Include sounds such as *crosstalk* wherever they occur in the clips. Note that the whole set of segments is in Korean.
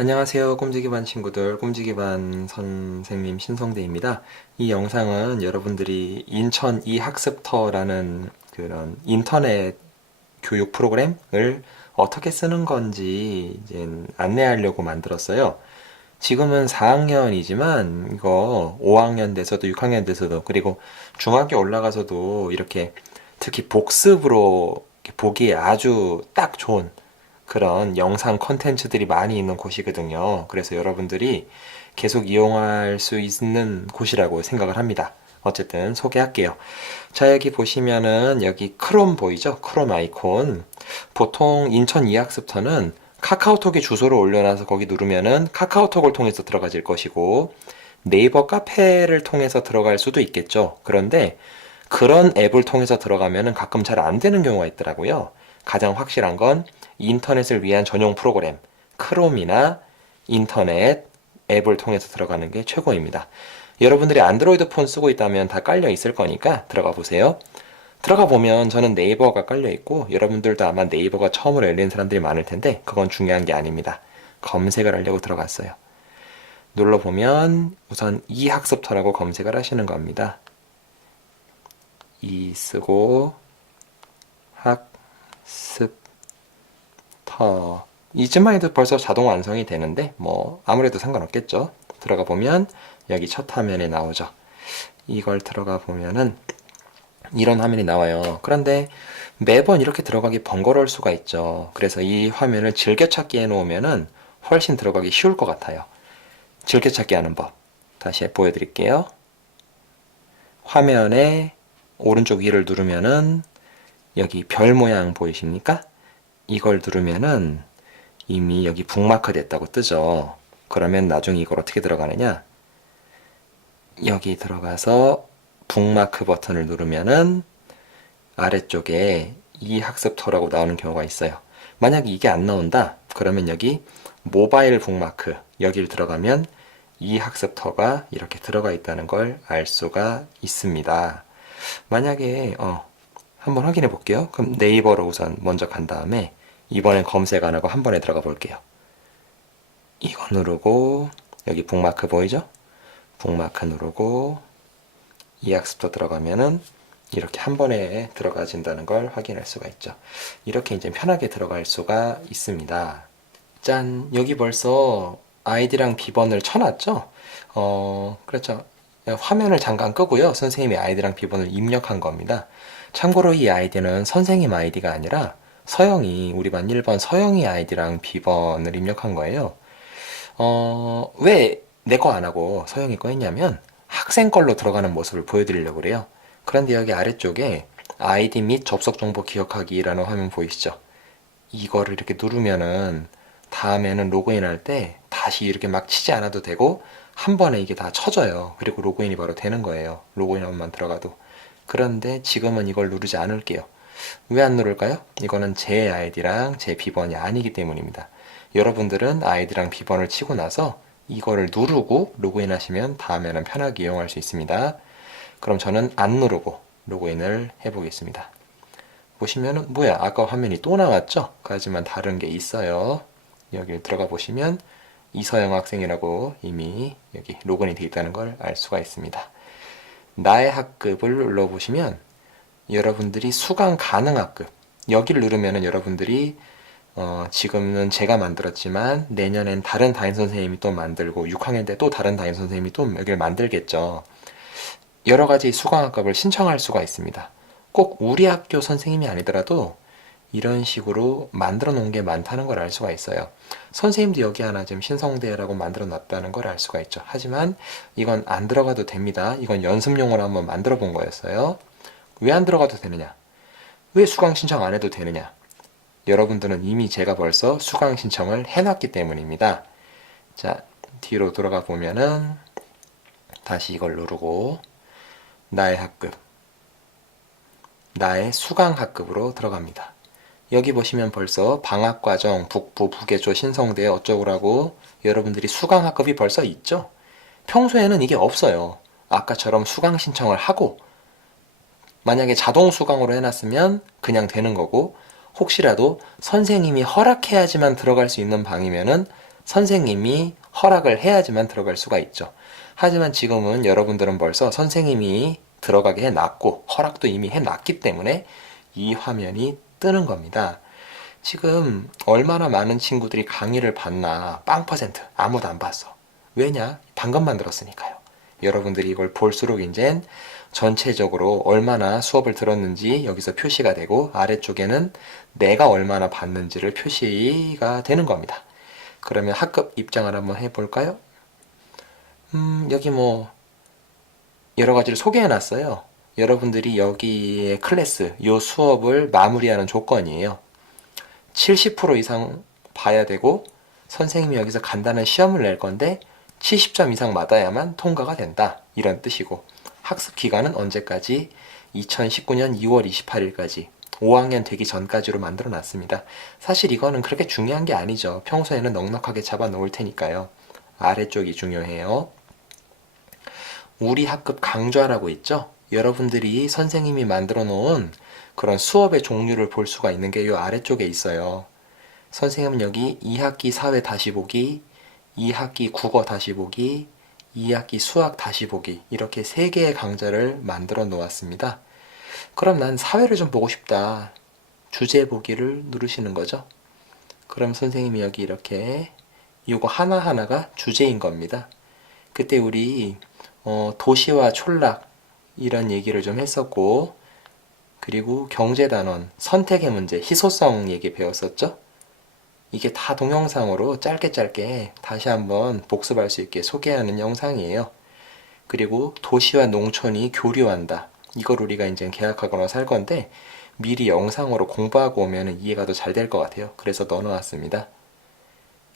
안녕하세요. 꼼지기반 친구들, 꼼지기반 선생님 신성대입니다. 이 영상은 여러분들이 인천 이학습터라는 그런 인터넷 교육 프로그램을 어떻게 쓰는 건지 이제 안내하려고 만들었어요. 지금은 4학년이지만 이거 5학년 돼서도 6학년 돼서도 그리고 중학교 올라가서도 이렇게 특히 복습으로 보기에 아주 딱 좋은 그런 영상 콘텐츠들이 많이 있는 곳이거든요. 그래서 여러분들이 계속 이용할 수 있는 곳이라고 생각을 합니다. 어쨌든 소개할게요. 자, 여기 보시면은 여기 크롬 보이죠? 크롬 아이콘. 보통 인천 이학습터는 카카오톡에 주소를 올려놔서 거기 누르면은 카카오톡을 통해서 들어가질 것이고 네이버 카페를 통해서 들어갈 수도 있겠죠. 그런데 그런 앱을 통해서 들어가면은 가끔 잘 안 되는 경우가 있더라고요. 가장 확실한 건 인터넷을 위한 전용 프로그램 크롬이나 인터넷 앱을 통해서 들어가는 게 최고입니다. 여러분들이 안드로이드 폰 쓰고 있다면 다 깔려 있을 거니까 들어가 보세요. 들어가 보면 저는 네이버가 깔려 있고 여러분들도 아마 네이버가 처음으로 열린 사람들이 많을 텐데 그건 중요한 게 아닙니다. 검색을 하려고 들어갔어요. 눌러 보면 우선 이 학습터라고 검색을 하시는 겁니다. 이 쓰고 학습 터 이쯤만 해도 벌써 자동 완성이 되는데 뭐 아무래도 상관없겠죠. 들어가 보면 여기 첫 화면에 나오죠. 이걸 들어가 보면은 이런 화면이 나와요. 그런데 매번 이렇게 들어가기 번거로울 수가 있죠. 그래서 이 화면을 즐겨찾기 해놓으면은 훨씬 들어가기 쉬울 것 같아요. 즐겨찾기 하는 법. 다시 보여드릴게요. 화면에 오른쪽 위를 누르면은 여기 별 모양 보이십니까? 이걸 누르면은 이미 여기 북마크 됐다고 뜨죠. 그러면 나중에 이걸 어떻게 들어가느냐? 여기 들어가서 북마크 버튼을 누르면은 아래쪽에 이 학습터라고 나오는 경우가 있어요. 만약에 이게 안 나온다? 그러면 여기 모바일 북마크 여기를 들어가면 이 학습터가 이렇게 들어가 있다는 걸 알 수가 있습니다. 만약에 어, 한번 확인해 볼게요. 그럼 네이버로 우선 먼저 간 다음에 이번엔 검색 안 하고 한 번에 들어가 볼게요. 이거 누르고 여기 북마크 보이죠? 북마크 누르고 이 학습터 들어가면은 이렇게 한 번에 들어가진다는 걸 확인할 수가 있죠. 이렇게 이제 편하게 들어갈 수가 있습니다. 짠! 여기 벌써 아이디랑 비번을 쳐놨죠? 어, 그렇죠. 화면을 잠깐 끄고요. 선생님이 아이디랑 비번을 입력한 겁니다. 참고로 이 아이디는 선생님 아이디가 아니라 서영이, 우리 반 1번 서영이 아이디랑 비번을 입력한 거예요. 어, 왜 내 거 안 하고 서영이 거 했냐면 학생 걸로 들어가는 모습을 보여드리려고 그래요. 그런데 여기 아래쪽에 아이디 및 접속 정보 기억하기라는 화면 보이시죠? 이거를 이렇게 누르면은 다음에는 로그인 할 때 다시 이렇게 막 치지 않아도 되고 한 번에 이게 다 쳐져요. 그리고 로그인이 바로 되는 거예요. 로그인 한번 들어가도. 그런데 지금은 이걸 누르지 않을게요. 왜 안 누를까요? 이거는 제 아이디랑 제 비번이 아니기 때문입니다. 여러분들은 아이디랑 비번을 치고 나서 이거를 누르고 로그인 하시면 다음에는 편하게 이용할 수 있습니다. 그럼 저는 안 누르고 로그인을 해보겠습니다. 보시면은 뭐야 아까 화면이 또 나왔죠? 하지만 다른 게 있어요. 여기 들어가 보시면 이서영 학생이라고 이미 여기 로그인이 되어 있다는 걸 알 수가 있습니다. 나의 학급을 눌러보시면 여러분들이 수강 가능 학급 여기를 누르면은 여러분들이 어, 지금은 제가 만들었지만 내년엔 다른 담임 선생님이 또 만들고 6학년 때 또 다른 담임 선생님이 또 여기를 만들겠죠. 여러 가지 수강 학급을 신청할 수가 있습니다. 꼭 우리 학교 선생님이 아니더라도 이런 식으로 만들어 놓은 게 많다는 걸 알 수가 있어요. 선생님도 여기 하나 지금 신성대라고 만들어 놨다는 걸 알 수가 있죠. 하지만 이건 안 들어가도 됩니다. 이건 연습용으로 한번 만들어 본 거였어요. 왜 안 들어가도 되느냐? 왜 수강 신청 안 해도 되느냐? 여러분들은 이미 제가 벌써 수강 신청을 해놨기 때문입니다. 자, 뒤로 돌아가 보면은 다시 이걸 누르고 나의 학급, 나의 수강 학급으로 들어갑니다. 여기 보시면 벌써 방학과정, 북부, 부계조, 신성대 어쩌고라고 여러분들이 수강 학급이 벌써 있죠? 평소에는 이게 없어요. 아까처럼 수강 신청을 하고 만약에 자동 수강으로 해놨으면 그냥 되는 거고 혹시라도 선생님이 허락해야지만 들어갈 수 있는 방이면은 선생님이 허락을 해야지만 들어갈 수가 있죠. 하지만 지금은 여러분들은 벌써 선생님이 들어가게 해놨고 허락도 이미 해놨기 때문에 이 화면이 뜨는 겁니다. 지금 얼마나 많은 친구들이 강의를 봤나 빵 퍼센트 아무도 안 봤어. 왜냐? 방금 만들었으니까요. 여러분들이 이걸 볼수록 이젠 전체적으로 얼마나 수업을 들었는지 여기서 표시가 되고 아래쪽에는 내가 얼마나 봤는지를 표시가 되는 겁니다. 그러면 학급 입장을 한번 해볼까요? 음, 여기 뭐 여러 가지를 소개해 놨어요. 여러분들이 여기에 클래스, 요 수업을 마무리하는 조건이에요. 70% 이상 봐야 되고 선생님이 여기서 간단한 시험을 낼 건데 70점 이상 맞아야만 통과가 된다. 이런 뜻이고 학습 기간은 언제까지? 2019년 2월 28일까지 5학년 되기 전까지로 만들어 놨습니다. 사실 이거는 그렇게 중요한 게 아니죠. 평소에는 넉넉하게 잡아 놓을 테니까요. 아래쪽이 중요해요. 우리 학급 강좌라고 있죠? 여러분들이 선생님이 만들어 놓은 그런 수업의 종류를 볼 수가 있는 게 이 아래쪽에 있어요. 선생님은 여기 2학기 사회 다시 보기, 2학기 국어 다시 보기, 2학기 수학 다시 보기 이렇게 세 개의 강좌를 만들어 놓았습니다. 그럼 난 사회를 좀 보고 싶다. 주제 보기를 누르시는 거죠. 그럼 선생님이 여기 이렇게 이거 하나하나가 주제인 겁니다. 그때 우리 어, 도시와 촌락 이런 얘기를 좀 했었고 그리고 경제단원, 선택의 문제, 희소성 얘기 배웠었죠? 이게 다 동영상으로 짧게 짧게 다시 한번 복습할 수 있게 소개하는 영상이에요. 그리고 도시와 농촌이 교류한다. 이걸 우리가 이제 계약하거나 살 건데 미리 영상으로 공부하고 오면 이해가 더 잘 될 것 같아요. 그래서 넣어놨습니다.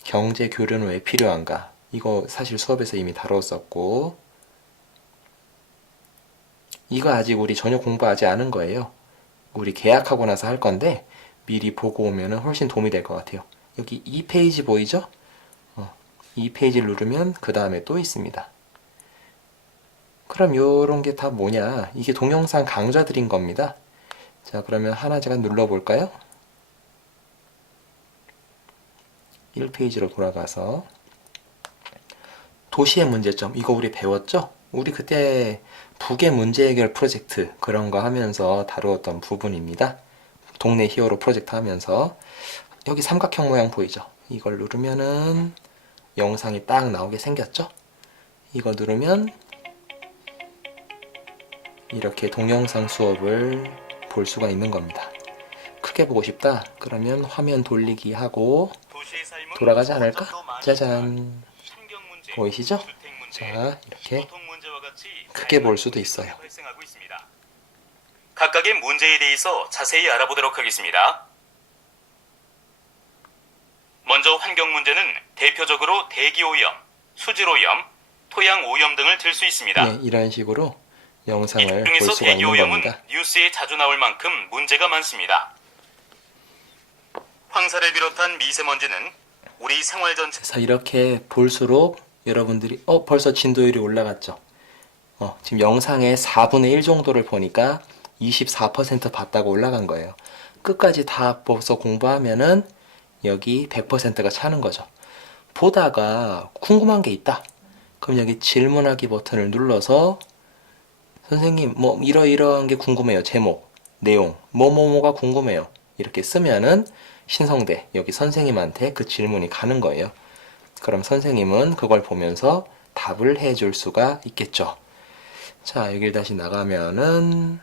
경제 교류는 왜 필요한가? 이거 사실 수업에서 이미 다뤘었고 이거 아직 우리 전혀 공부하지 않은 거예요. 우리 계약하고 나서 할 건데 미리 보고 오면 훨씬 도움이 될 것 같아요. 여기 2페이지 보이죠? 어, 2페이지를 누르면 그 다음에 또 있습니다. 그럼 요런 게 다 뭐냐? 이게 동영상 강좌들인 겁니다. 자, 그러면 하나 제가 눌러볼까요? 1페이지로 돌아가서 도시의 문제점 이거 우리 배웠죠? 우리 그때 북의 문제 해결 프로젝트 그런 거 하면서 다루었던 부분입니다. 동네 히어로 프로젝트 하면서 여기 삼각형 모양 보이죠? 이걸 누르면은 영상이 딱 나오게 생겼죠? 이거 누르면 이렇게 동영상 수업을 볼 수가 있는 겁니다. 크게 보고 싶다? 그러면 화면 돌리기 하고 돌아가지 않을까? 짜잔. 보이시죠? 자, 이렇게 크게 볼 수도 있어요. 각각의 문제에 대해서 자세히 알아보도록 하겠습니다. 먼저 환경 문제는 대표적으로 대기 오염, 수질 오염, 토양 오염 등을 들 수 있습니다. 네, 이런 식으로 영상을 이볼 수가 대기 있는 오염은 겁니다. 뉴스에 자주 나올 만큼 문제가 많습니다. 황사를 비롯한 미세먼지는 우리 생활 전체 그래서 이렇게 볼수록 여러분들이 어 벌써 진도율이 올라갔죠. 어, 지금 영상의 4분의 1 정도를 보니까 24% 봤다고 올라간 거예요. 끝까지 다 벌써 공부하면은 여기 100%가 차는 거죠. 보다가 궁금한 게 있다. 그럼 여기 질문하기 버튼을 눌러서 선생님 뭐 이러이러한 게 궁금해요. 제목, 내용, 뭐뭐뭐가 궁금해요. 이렇게 쓰면은 신성대 여기 선생님한테 그 질문이 가는 거예요. 그럼 선생님은 그걸 보면서 답을 해줄 수가 있겠죠. 자, 여길 다시 나가면은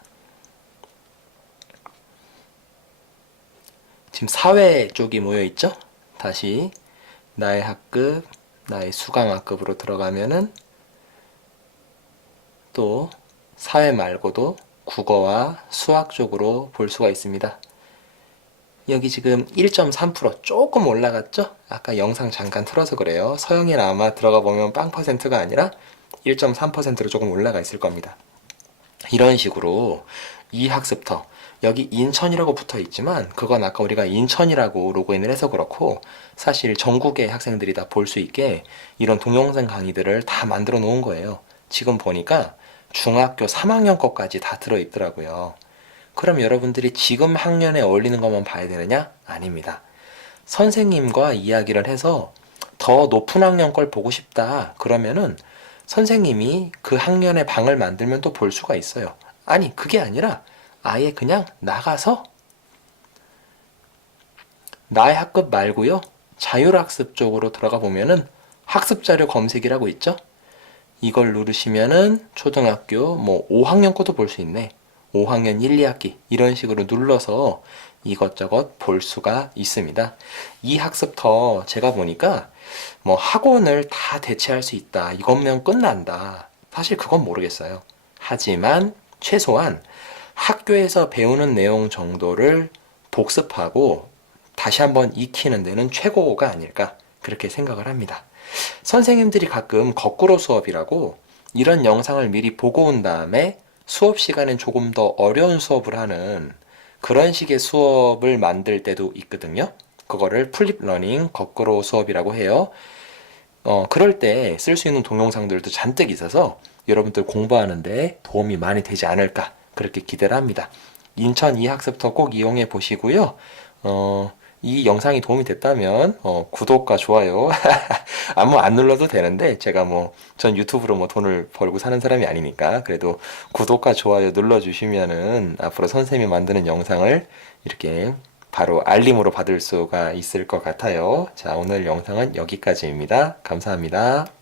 지금 사회 쪽이 모여 있죠? 다시 나의 학급, 나의 수강 학급으로 들어가면은 또 사회 말고도 국어와 수학 쪽으로 볼 수가 있습니다. 여기 지금 1.3% 조금 올라갔죠? 아까 영상 잠깐 틀어서 그래요. 서영이는 아마 들어가 보면 빵 퍼센트가 아니라 1.3%로 조금 올라가 있을 겁니다. 이런 식으로 이 학습터 여기 인천이라고 붙어 있지만 그건 아까 우리가 인천이라고 로그인을 해서 그렇고 사실 전국의 학생들이 다 볼 수 있게 이런 동영상 강의들을 다 만들어 놓은 거예요. 지금 보니까 중학교 3학년 것까지 다 들어 있더라고요. 그럼 여러분들이 지금 학년에 어울리는 것만 봐야 되느냐? 아닙니다. 선생님과 이야기를 해서 더 높은 학년 걸 보고 싶다. 그러면은 선생님이 그 학년의 방을 만들면 또 볼 수가 있어요. 아니, 그게 아니라 아예 그냥 나가서 나의 학급 말고요. 자율학습 쪽으로 들어가 보면은 학습 자료 검색이라고 있죠? 이걸 누르시면은 초등학교 뭐 5학년 것도 볼 수 있네. 5학년 1, 2학기 이런 식으로 눌러서 이것저것 볼 수가 있습니다. 이 학습터 제가 보니까 뭐 학원을 다 대체할 수 있다. 이것면 끝난다. 사실 그건 모르겠어요. 하지만 최소한 학교에서 배우는 내용 정도를 복습하고 다시 한번 익히는 데는 최고가 아닐까 그렇게 생각을 합니다. 선생님들이 가끔 거꾸로 수업이라고 이런 영상을 미리 보고 온 다음에 수업 시간엔 조금 더 어려운 수업을 하는 그런 식의 수업을 만들 때도 있거든요. 그거를 플립 러닝 거꾸로 수업이라고 해요. 어, 그럴 때 쓸 수 있는 동영상들도 잔뜩 있어서 여러분들 공부하는데 도움이 많이 되지 않을까 그렇게 기대를 합니다. 인천 이학습터 꼭 이용해 보시고요. 어, 이 영상이 도움이 됐다면 어, 구독과 좋아요 *laughs* 아무 안 눌러도 되는데 제가 뭐 전 유튜브로 뭐 돈을 벌고 사는 사람이 아니니까 그래도 구독과 좋아요 눌러주시면은 앞으로 선생님이 만드는 영상을 이렇게 바로 알림으로 받을 수가 있을 것 같아요. 자, 오늘 영상은 여기까지입니다. 감사합니다.